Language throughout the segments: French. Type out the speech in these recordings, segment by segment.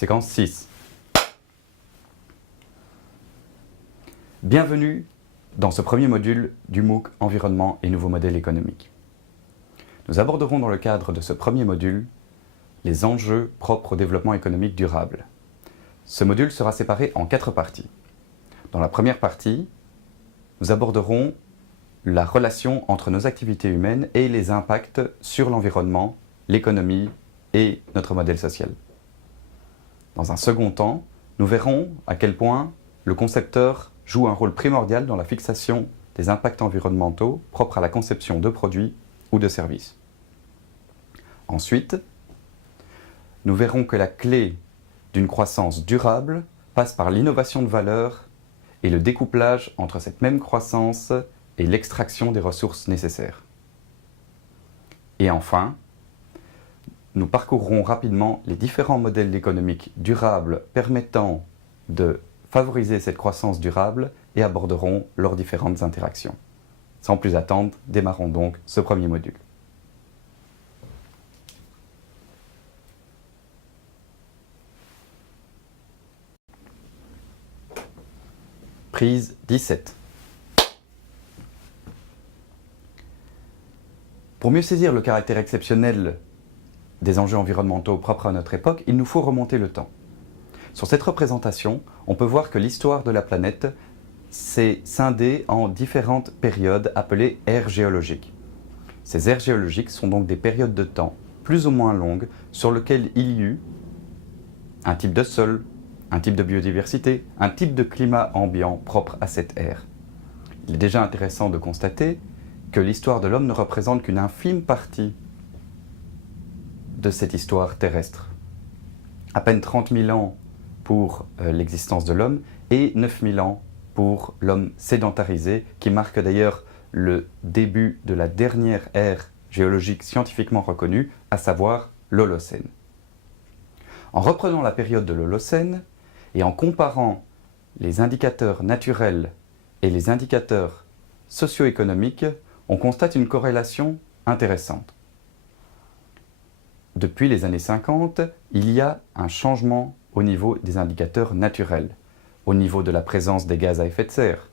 Séquence 6. Bienvenue dans ce premier module du MOOC Environnement et nouveaux modèles économiques. Nous aborderons dans le cadre de ce premier module les enjeux propres au développement économique durable. Ce module sera séparé en 4 parties. Dans la première partie, nous aborderons la relation entre nos activités humaines et les impacts sur l'environnement, l'économie et notre modèle social. Dans un second temps, nous verrons à quel point le concepteur joue un rôle primordial dans la fixation des impacts environnementaux propres à la conception de produits ou de services. Ensuite, nous verrons que la clé d'une croissance durable passe par l'innovation de valeur et le découplage entre cette même croissance et l'extraction des ressources nécessaires. Et enfin, nous parcourrons rapidement les différents modèles économiques durables permettant de favoriser cette croissance durable et aborderons leurs différentes interactions. Sans plus attendre, démarrons donc ce premier module. Prise 17. Pour mieux saisir le caractère exceptionnel des enjeux environnementaux propres à notre époque, il nous faut remonter le temps. Sur cette représentation, on peut voir que l'histoire de la planète s'est scindée en différentes périodes appelées ères géologiques. Ces ères géologiques sont donc des périodes de temps plus ou moins longues sur lesquelles il y eut un type de sol, un type de biodiversité, un type de climat ambiant propre à cette ère. Il est déjà intéressant de constater que l'histoire de l'homme ne représente qu'une infime partie de cette histoire terrestre. À peine 30 000 ans pour l'existence de l'homme et 9 000 ans pour l'homme sédentarisé, qui marque d'ailleurs le début de la dernière ère géologique scientifiquement reconnue, à savoir l'Holocène. En reprenant la période de l'Holocène et en comparant les indicateurs naturels et les indicateurs socio-économiques, on constate une corrélation intéressante. Depuis les années 50, il y a un changement au niveau des indicateurs naturels, au niveau de la présence des gaz à effet de serre,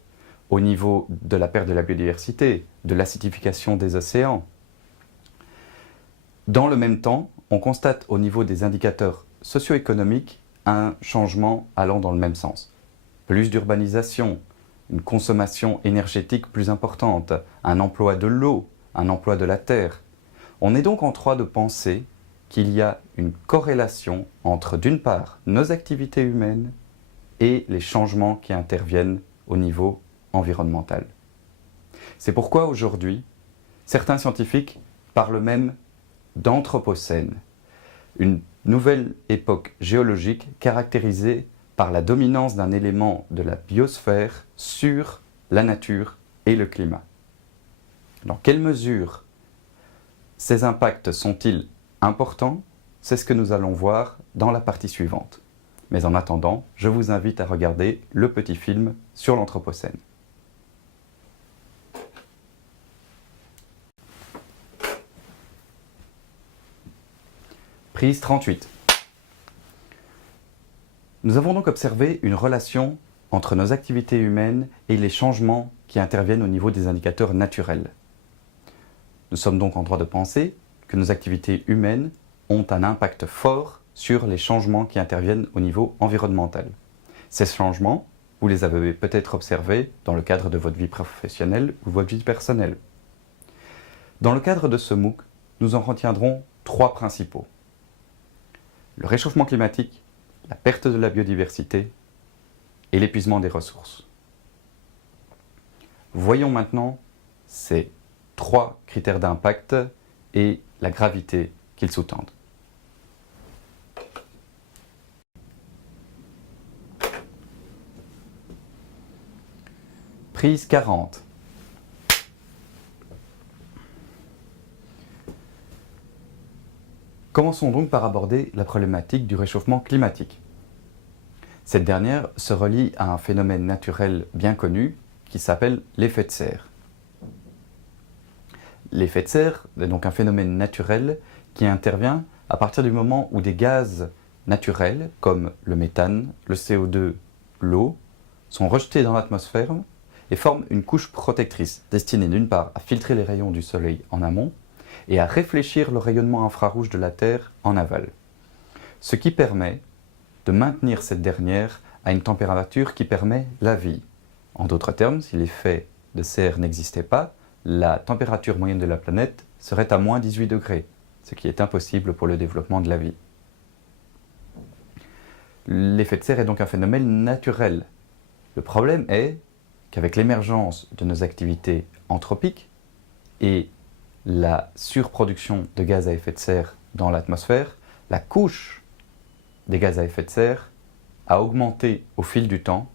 au niveau de la perte de la biodiversité, de l'acidification des océans. Dans le même temps, on constate au niveau des indicateurs socio-économiques un changement allant dans le même sens. Plus d'urbanisation, une consommation énergétique plus importante, un emploi de l'eau, un emploi de la terre. On est donc en droit de penser qu'il y a une corrélation entre, d'une part, nos activités humaines et les changements qui interviennent au niveau environnemental. C'est pourquoi aujourd'hui, certains scientifiques parlent même d'anthropocène, une nouvelle époque géologique caractérisée par la dominance d'un élément de la biosphère sur la nature et le climat. Dans quelle mesure ces impacts sont-ils importants? C'est ce que nous allons voir dans la partie suivante. Mais en attendant, je vous invite à regarder le petit film sur l'Anthropocène. Prise 38. Nous avons donc observé une relation entre nos activités humaines et les changements qui interviennent au niveau des indicateurs naturels. Nous sommes donc en droit de penser que nos activités humaines ont un impact fort sur les changements qui interviennent au niveau environnemental. Ces changements, vous les avez peut-être observés dans le cadre de votre vie professionnelle ou votre vie personnelle. Dans le cadre de ce MOOC, nous en retiendrons 3 principaux. Le réchauffement climatique, la perte de la biodiversité et l'épuisement des ressources. Voyons maintenant ces 3 critères d'impact et la gravité qu'ils sous-tendent. Prise 40. Commençons donc par aborder la problématique du réchauffement climatique. Cette dernière se relie à un phénomène naturel bien connu qui s'appelle l'effet de serre. L'effet de serre est donc un phénomène naturel qui intervient à partir du moment où des gaz naturels comme le méthane, le CO2, l'eau, sont rejetés dans l'atmosphère et forment une couche protectrice destinée d'une part à filtrer les rayons du soleil en amont et à réfléchir le rayonnement infrarouge de la Terre en aval. Ce qui permet de maintenir cette dernière à une température qui permet la vie. En d'autres termes, si l'effet de serre n'existait pas, la température moyenne de la planète serait à moins 18 degrés, ce qui est impossible pour le développement de la vie. L'effet de serre est donc un phénomène naturel. Le problème est qu'avec l'émergence de nos activités anthropiques et la surproduction de gaz à effet de serre dans l'atmosphère, la couche des gaz à effet de serre a augmenté au fil du temps,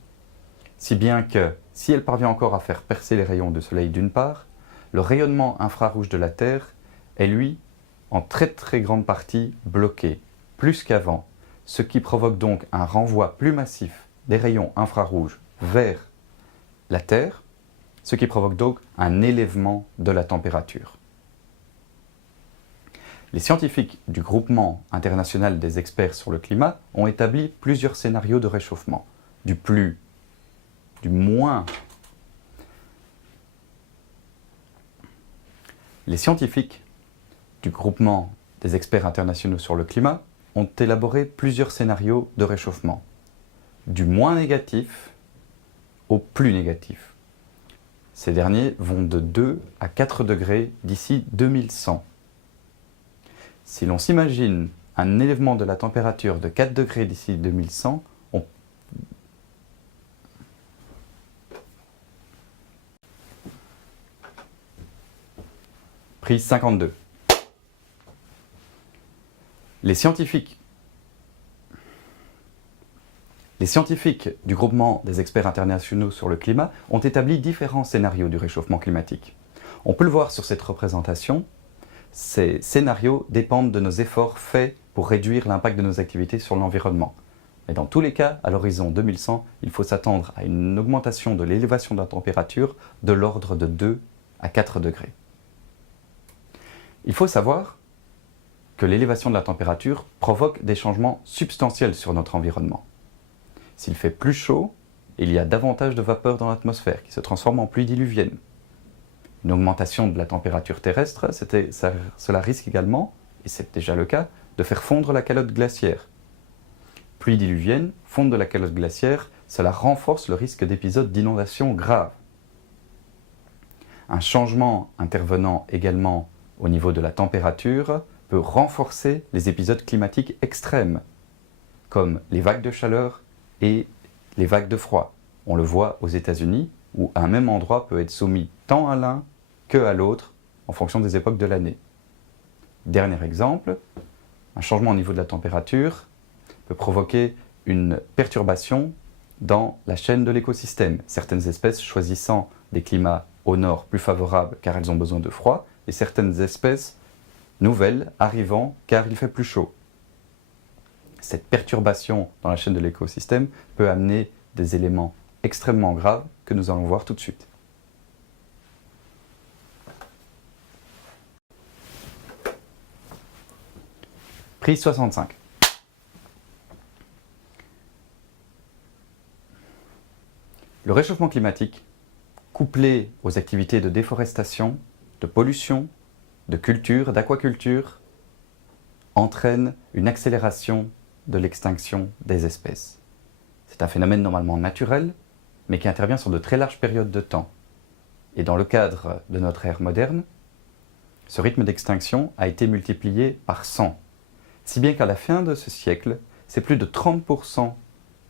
si bien que, si elle parvient encore à faire percer les rayons du soleil d'une part, le rayonnement infrarouge de la Terre est lui, en très grande partie, bloqué, plus qu'avant, ce qui provoque donc un renvoi plus massif des rayons infrarouges vers la Terre, ce qui provoque donc un élèvement de la température. Les scientifiques du Groupement international des experts sur le climat ont établi plusieurs scénarios de réchauffement, du moins. Les scientifiques du Groupement des experts internationaux sur le climat ont élaboré plusieurs scénarios de réchauffement, du moins négatif au plus négatif. Ces derniers vont de 2 à 4 degrés d'ici 2100. Si l'on s'imagine un élèvement de la température de 4 degrés d'ici 2100, Prise 52. Les scientifiques du Groupement des experts internationaux sur le climat ont établi différents scénarios du réchauffement climatique. On peut le voir sur cette représentation. Ces scénarios dépendent de nos efforts faits pour réduire l'impact de nos activités sur l'environnement. Mais dans tous les cas, à l'horizon 2100, il faut s'attendre à une augmentation de l'élévation de la température de l'ordre de 2 à 4 degrés. Il faut savoir que l'élévation de la température provoque des changements substantiels sur notre environnement. S'il fait plus chaud, il y a davantage de vapeur dans l'atmosphère qui se transforme en pluie diluvienne. Une augmentation de la température terrestre, cela risque également, et c'est déjà le cas, de faire fondre la calotte glaciaire. Pluie diluvienne, fonte de la calotte glaciaire, cela renforce le risque d'épisodes d'inondation graves. Un changement intervenant également au niveau de la température peut renforcer les épisodes climatiques extrêmes, comme les vagues de chaleur et les vagues de froid. On le voit aux États-Unis, où un même endroit peut être soumis tant à l'un que à l'autre, en fonction des époques de l'année. Dernier exemple, un changement au niveau de la température peut provoquer une perturbation dans la chaîne de l'écosystème, certaines espèces choisissant des climats au nord plus favorables car elles ont besoin de froid, et certaines espèces nouvelles arrivant car il fait plus chaud. Cette perturbation dans la chaîne de l'écosystème peut amener des éléments extrêmement graves que nous allons voir tout de suite. Prise 65. Le réchauffement climatique, couplé aux activités de déforestation, de pollution, de culture, d'aquaculture, entraîne une accélération de l'extinction des espèces. C'est un phénomène normalement naturel, mais qui intervient sur de très larges périodes de temps. Et dans le cadre de notre ère moderne, ce rythme d'extinction a été multiplié par 100, si bien qu'à la fin de ce siècle, c'est plus de 30%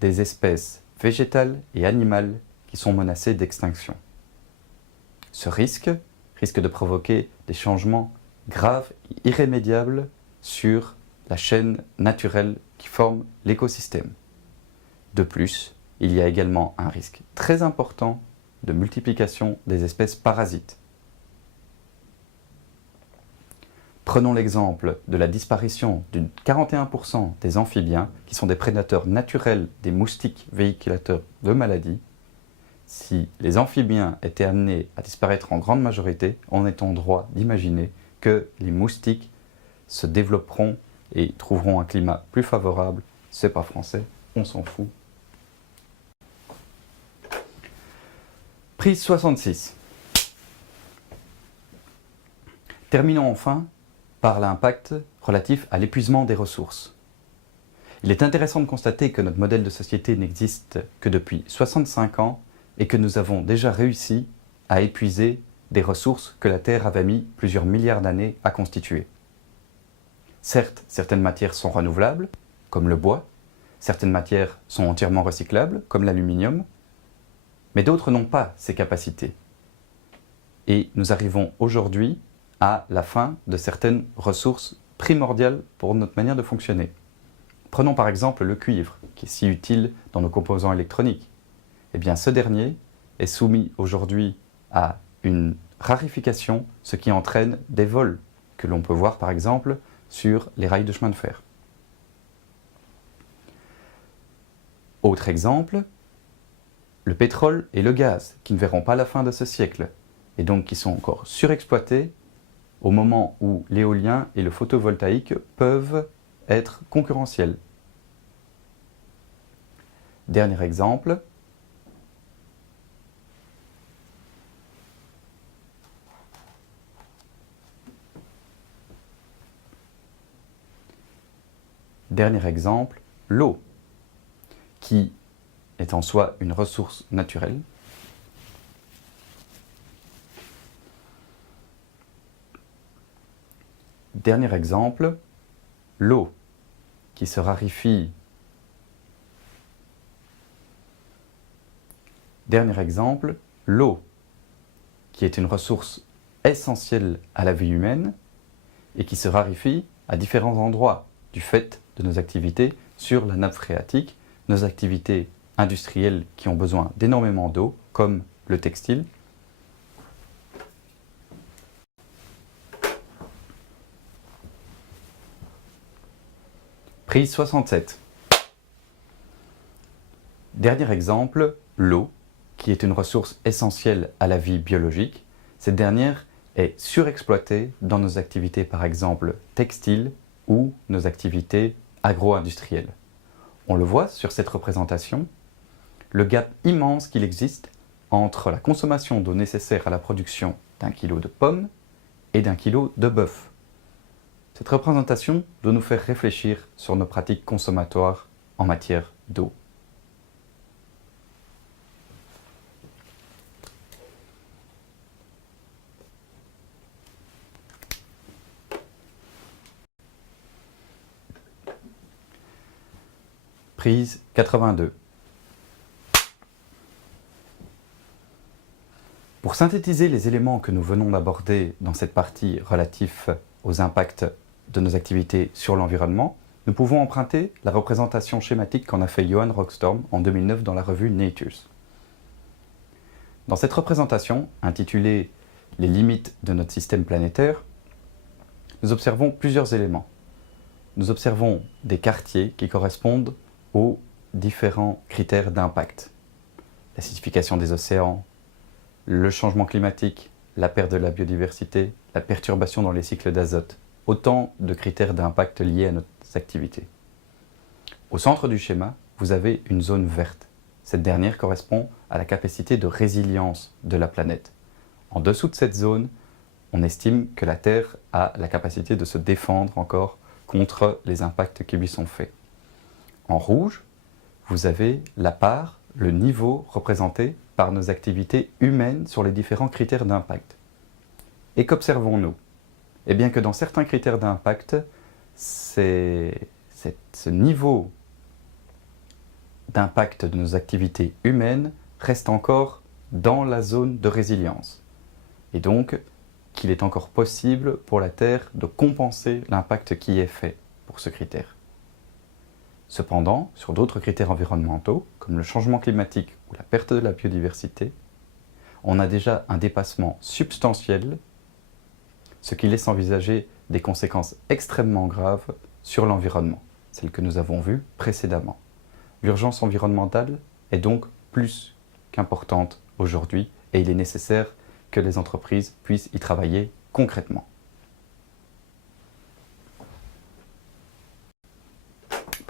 des espèces végétales et animales qui sont menacées d'extinction. Ce risque de provoquer des changements graves et irrémédiables sur la chaîne naturelle qui forme l'écosystème. De plus, il y a également un risque très important de multiplication des espèces parasites. Prenons l'exemple de la disparition de 41% des amphibiens, qui sont des prédateurs naturels des moustiques véhiculateurs de maladies. Si les amphibiens étaient amenés à disparaître en grande majorité, on est en droit d'imaginer que les moustiques se développeront et trouveront un climat plus favorable c'est pas français, on s'en fout. Prise 66. Terminons enfin par l'impact relatif à l'épuisement des ressources. Il est intéressant de constater que notre modèle de société n'existe que depuis 65 ans et que nous avons déjà réussi à épuiser des ressources que la Terre avait mis plusieurs milliards d'années à constituer. Certes, certaines matières sont renouvelables, comme le bois, certaines matières sont entièrement recyclables, comme l'aluminium, mais d'autres n'ont pas ces capacités. Et nous arrivons aujourd'hui à la fin de certaines ressources primordiales pour notre manière de fonctionner. Prenons par exemple le cuivre, qui est si utile dans nos composants électroniques. Eh bien, ce dernier est soumis aujourd'hui à une rarification, ce qui entraîne des vols, que l'on peut voir par exemple sur les rails de chemin de fer. Autre exemple, le pétrole et le gaz, qui ne verront pas la fin de ce siècle, et donc qui sont encore surexploités au moment où l'éolien et le photovoltaïque peuvent être concurrentiels. Dernier exemple, l'eau, qui est en soi une ressource naturelle. Dernier exemple, l'eau, qui se raréfie. Dernier exemple, l'eau, qui est une ressource essentielle à la vie humaine et qui se raréfie à différents endroits du fait de nos activités sur la nappe phréatique, nos activités industrielles qui ont besoin d'énormément d'eau, comme le textile. Prise 67. Dernier exemple, l'eau, qui est une ressource essentielle à la vie biologique. Cette dernière est surexploitée dans nos activités, par exemple textiles ou nos activités agro-industrielles. On le voit sur cette représentation, le gap immense qu'il existe entre la consommation d'eau nécessaire à la production d'1 kilo de pommes et d'1 kilo de bœuf. Cette représentation doit nous faire réfléchir sur nos pratiques consommatoires en matière d'eau. Prise 82. Pour synthétiser les éléments que nous venons d'aborder dans cette partie relatifs aux impacts de nos activités sur l'environnement, nous pouvons emprunter la représentation schématique qu'en a fait Johan Rockström en 2009 dans la revue Nature. Dans cette représentation, intitulée « Les limites de notre système planétaire », nous observons plusieurs éléments. Nous observons des quartiers qui correspondent aux différents critères d'impact. L'acidification des océans, le changement climatique, la perte de la biodiversité, la perturbation dans les cycles d'azote, autant de critères d'impact liés à nos activités. Au centre du schéma, vous avez une zone verte. Cette dernière correspond à la capacité de résilience de la planète. En dessous de cette zone, on estime que la Terre a la capacité de se défendre encore contre les impacts qui lui sont faits. En rouge, vous avez la part, le niveau représenté par nos activités humaines sur les différents critères d'impact. Et qu'observons-nous? Eh bien que dans certains critères d'impact, ce niveau d'impact de nos activités humaines reste encore dans la zone de résilience. Et donc, qu'il est encore possible pour la Terre de compenser l'impact qui est fait pour ce critère. Cependant, sur d'autres critères environnementaux, comme le changement climatique ou la perte de la biodiversité, on a déjà un dépassement substantiel, ce qui laisse envisager des conséquences extrêmement graves sur l'environnement, celles que nous avons vues précédemment. L'urgence environnementale est donc plus qu'importante aujourd'hui et il est nécessaire que les entreprises puissent y travailler concrètement.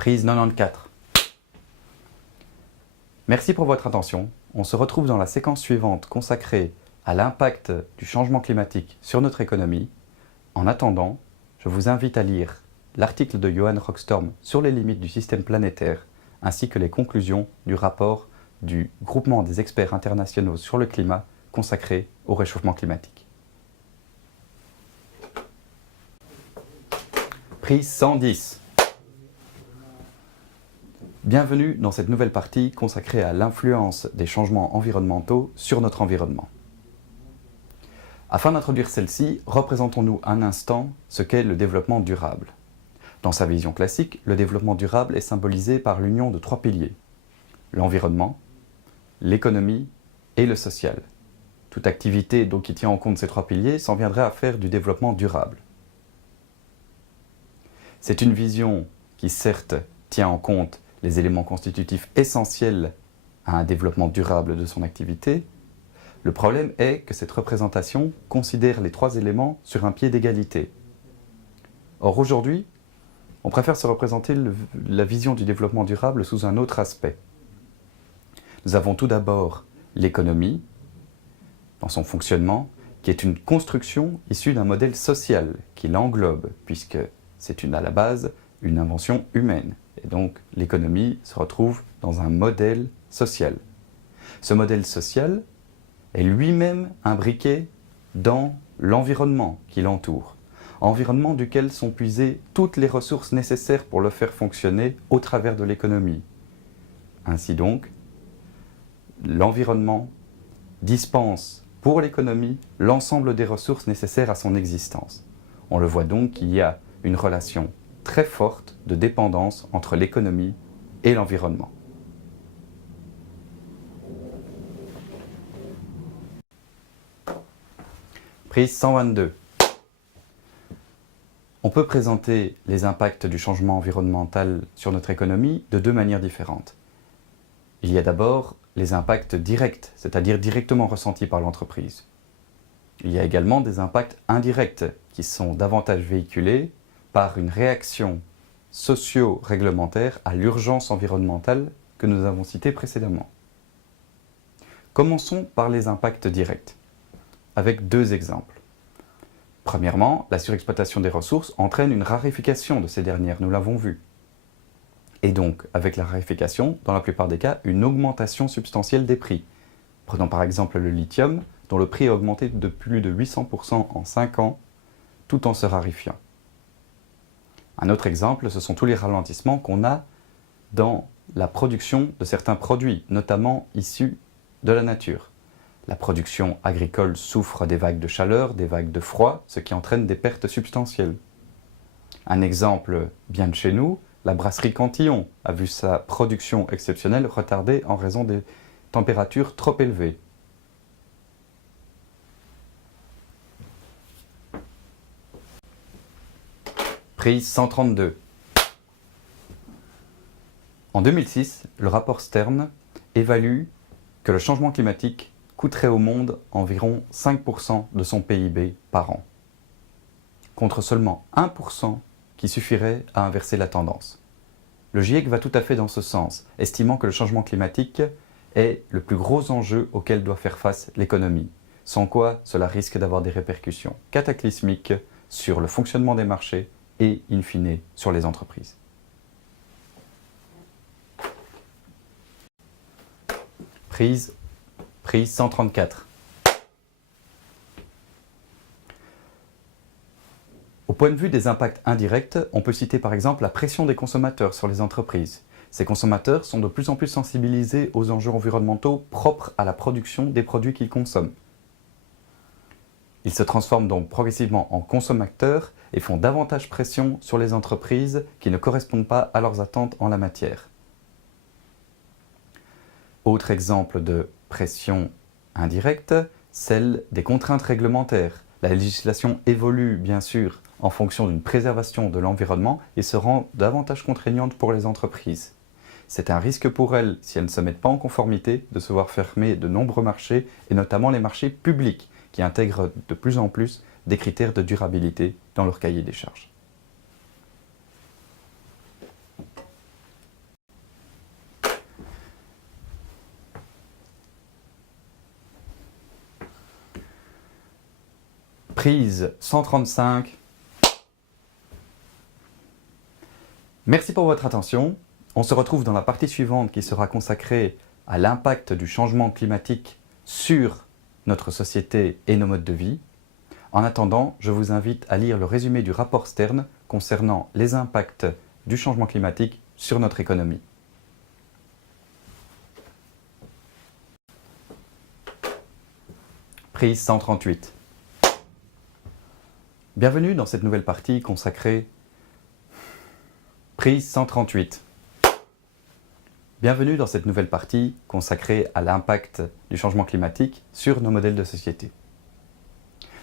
Prise 94. Merci pour votre attention. On se retrouve dans la séquence suivante consacrée à l'impact du changement climatique sur notre économie. En attendant, je vous invite à lire l'article de Johan Rockström sur les limites du système planétaire, ainsi que les conclusions du rapport du groupement des experts internationaux sur le climat consacré au réchauffement climatique. Prise 110. Bienvenue dans cette nouvelle partie consacrée à l'influence des changements environnementaux sur notre environnement. Afin d'introduire celle-ci, représentons-nous un instant ce qu'est le développement durable. Dans sa vision classique, le développement durable est symbolisé par l'union de trois piliers: l'environnement, l'économie et le social. Toute activité donc qui tient en compte ces trois piliers s'en viendrait à faire du développement durable. C'est une vision qui certes tient en compte les éléments constitutifs essentiels à un développement durable de son activité. Le problème est que cette représentation considère les trois éléments sur un pied d'égalité. Or aujourd'hui, on préfère se représenter la vision du développement durable sous un autre aspect. Nous avons tout d'abord l'économie, dans son fonctionnement, qui est une construction issue d'un modèle social qui l'englobe, puisque c'est à la base une invention humaine. Et donc l'économie se retrouve dans un modèle social. Ce modèle social est lui-même imbriqué dans l'environnement qui l'entoure, environnement duquel sont puisées toutes les ressources nécessaires pour le faire fonctionner au travers de l'économie. Ainsi donc, l'environnement dispense pour l'économie l'ensemble des ressources nécessaires à son existence. On le voit donc qu'il y a une relation très forte de dépendance entre l'économie et l'environnement. Prise 122. On peut présenter les impacts du changement environnemental sur notre économie de deux manières différentes. Il y a d'abord les impacts directs, c'est-à-dire directement ressentis par l'entreprise. Il y a également des impacts indirects qui sont davantage véhiculés par une réaction socio-réglementaire à l'urgence environnementale que nous avons citée précédemment. Commençons par les impacts directs, avec deux exemples. Premièrement, la surexploitation des ressources entraîne une raréfaction de ces dernières, nous l'avons vu. Et donc, avec la raréfaction, dans la plupart des cas, une augmentation substantielle des prix. Prenons par exemple le lithium, dont le prix a augmenté de plus de 800% en 5 ans, tout en se raréfiant. Un autre exemple, ce sont tous les ralentissements qu'on a dans la production de certains produits, notamment issus de la nature. La production agricole souffre des vagues de chaleur, des vagues de froid, ce qui entraîne des pertes substantielles. Un exemple bien de chez nous, la brasserie Cantillon a vu sa production exceptionnelle retardée en raison des températures trop élevées. Prise 132. En 2006, le rapport Stern évalue que le changement climatique coûterait au monde environ 5% de son PIB par an, contre seulement 1% qui suffirait à inverser la tendance. Le GIEC va tout à fait dans ce sens, estimant que le changement climatique est le plus gros enjeu auquel doit faire face l'économie, sans quoi cela risque d'avoir des répercussions cataclysmiques sur le fonctionnement des marchés et, in fine, sur les entreprises. Prise 134. Au point de vue des impacts indirects, on peut citer par exemple la pression des consommateurs sur les entreprises. Ces consommateurs sont de plus en plus sensibilisés aux enjeux environnementaux propres à la production des produits qu'ils consomment. Ils se transforment donc progressivement en consommateurs et font davantage pression sur les entreprises qui ne correspondent pas à leurs attentes en la matière. Autre exemple de pression indirecte, celle des contraintes réglementaires. La législation évolue bien sûr en fonction d'une préservation de l'environnement et se rend davantage contraignante pour les entreprises. C'est un risque pour elles, si elles ne se mettent pas en conformité, de se voir fermer de nombreux marchés, et notamment les marchés publics, qui intègrent de plus en plus des critères de durabilité dans leur cahier des charges. Prise 135. Merci pour votre attention. On se retrouve dans la partie suivante qui sera consacrée à l'impact du changement climatique sur notre société et nos modes de vie. En attendant, je vous invite à lire le résumé du rapport Stern concernant les impacts du changement climatique sur notre économie. Prise 138. Bienvenue dans cette nouvelle partie consacrée. Prise 138. Bienvenue dans cette nouvelle partie consacrée à l'impact du changement climatique sur nos modèles de société.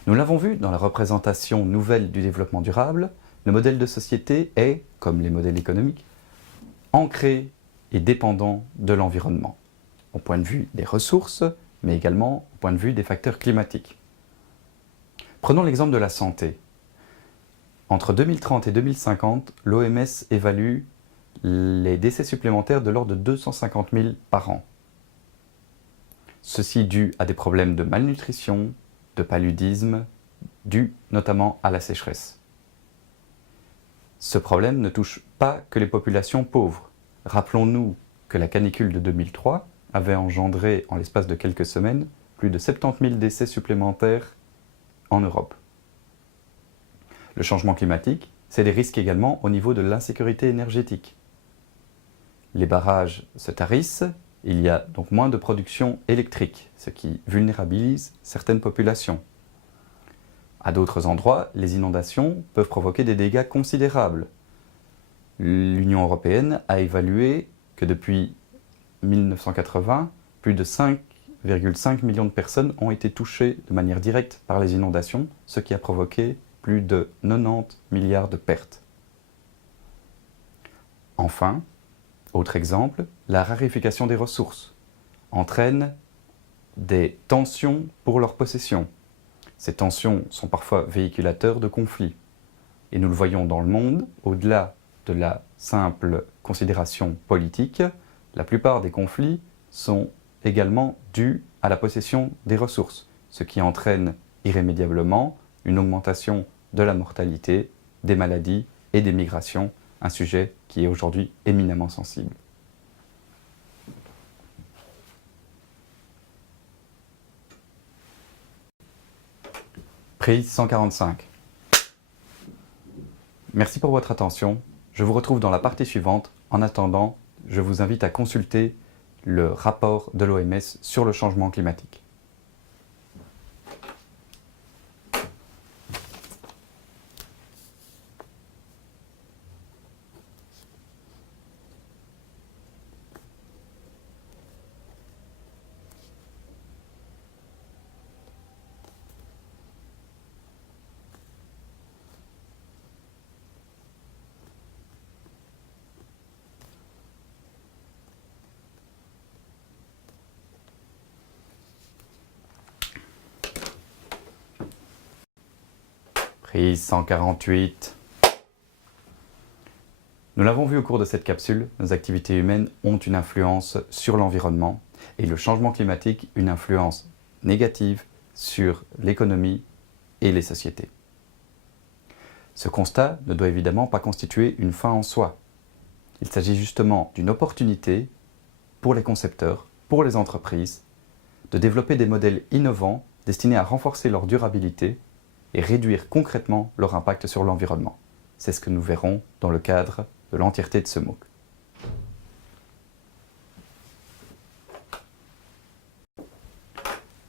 Nous l'avons vu dans la représentation nouvelle du développement durable, le modèle de société est, comme les modèles économiques, ancré et dépendant de l'environnement, au point de vue des ressources, mais également au point de vue des facteurs climatiques. Prenons l'exemple de la santé. Entre 2030 et 2050, l'OMS évalue les décès supplémentaires de l'ordre de 250 000 par an. Ceci dû à des problèmes de malnutrition, de paludisme, dus notamment à la sécheresse. Ce problème ne touche pas que les populations pauvres. Rappelons-nous que la canicule de 2003 avait engendré, en l'espace de quelques semaines, plus de 70 000 décès supplémentaires en Europe. Le changement climatique, c'est des risques également au niveau de l'insécurité énergétique. Les barrages se tarissent, il y a donc moins de production électrique, ce qui vulnérabilise certaines populations. À d'autres endroits, les inondations peuvent provoquer des dégâts considérables. L'Union européenne a évalué que depuis 1980, plus de 5,5 millions de personnes ont été touchées de manière directe par les inondations, ce qui a provoqué plus de 90 milliards de pertes. Enfin, autre exemple, la raréfaction des ressources entraîne des tensions pour leur possession. Ces tensions sont parfois véhiculateurs de conflits. Et nous le voyons dans le monde, au-delà de la simple considération politique, la plupart des conflits sont également dus à la possession des ressources, ce qui entraîne irrémédiablement une augmentation de la mortalité, des maladies et des migrations, un sujet qui est aujourd'hui éminemment sensible. Prise 145. Merci pour votre attention. Je vous retrouve dans la partie suivante. En attendant, je vous invite à consulter le rapport de l'OMS sur le changement climatique. Prise 148. Nous l'avons vu au cours de cette capsule, nos activités humaines ont une influence sur l'environnement et le changement climatique une influence négative sur l'économie et les sociétés. Ce constat ne doit évidemment pas constituer une fin en soi. Il s'agit justement d'une opportunité pour les concepteurs, pour les entreprises, de développer des modèles innovants destinés à renforcer leur durabilité et réduire concrètement leur impact sur l'environnement. C'est ce que nous verrons dans le cadre de l'entièreté de ce MOOC.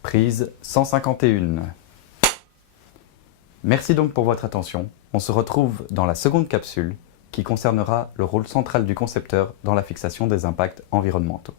Prise 151. Merci donc pour votre attention. On se retrouve dans la seconde capsule qui concernera le rôle central du concepteur dans la fixation des impacts environnementaux.